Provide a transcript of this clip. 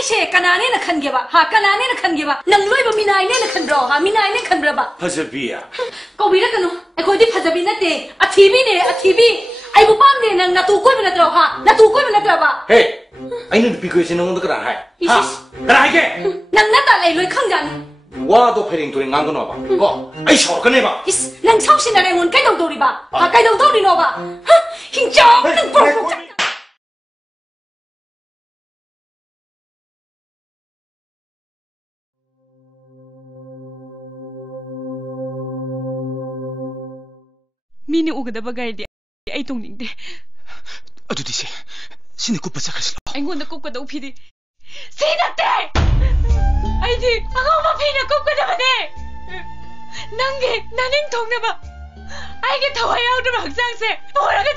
ꯅꯪꯒꯤꯁꯦ ꯀꯅꯥꯅꯦꯅ ꯈꯟꯒꯦꯕ ꯍꯥ ꯀꯅꯥꯅꯦꯅ ꯈꯟꯒꯦꯕ ꯅꯪ ꯂꯣꯏꯕ ꯃꯤꯅꯥꯏꯅꯦꯅ ꯈꯟꯕ꯭ꯔꯣ ꯍꯥ ꯃꯤꯅꯥꯏꯅꯦ ꯈꯟꯕ꯭ꯔꯕ ꯐꯖꯕꯤ야 ꯀꯧꯕꯤꯔꯛꯀꯅꯨ ꯑꯩꯈꯣꯏꯗꯤ ꯐꯖꯕꯤ ꯅꯠꯇꯦ ꯑꯊꯤꯕꯤꯅꯦ ꯑꯊꯤꯕꯤ ꯑꯩꯕꯨ ꯄꯥꯝꯗꯦ ꯅꯪ ꯅꯇꯨ ꯀꯣꯏꯕ ꯅꯠꯇ꯭ꯔꯣ ꯍꯥ ꯅꯇꯨ ꯀꯣꯏꯕ ꯅꯠꯇ꯭ꯔꯕ ꯍꯦ ꯑꯩꯅ ꯅꯨꯄꯤ ꯀꯣꯏꯁꯦ ꯅꯉꯣꯟꯗ ꯀꯅꯥ ꯍꯥꯏ ꯍꯥ ꯀꯅꯥ ꯍꯥꯏꯒꯦ ꯅꯪ ꯅꯇꯥ ꯂꯩ ꯂꯣꯏ ꯈꯪꯖꯥꯅꯤ 와도 페링 도링 안 거나봐. 거, 아이 샤워가네봐. 이스, 난 sau신나 랭온 깨동돌이봐. 아 깨동돌이노봐. 흰정, 뜬 뽀뽀. 미니 오그다바 가이디. 아이 동닝데. 어두디세. 신이 굽바 sakaslo. 아이고나 굽가다 오피디. 시나테. 아이디 아가마 피나 굽가다바네. 낭게 나닝 동나바. 아이게 더와야 오르 막상세. 뭐라가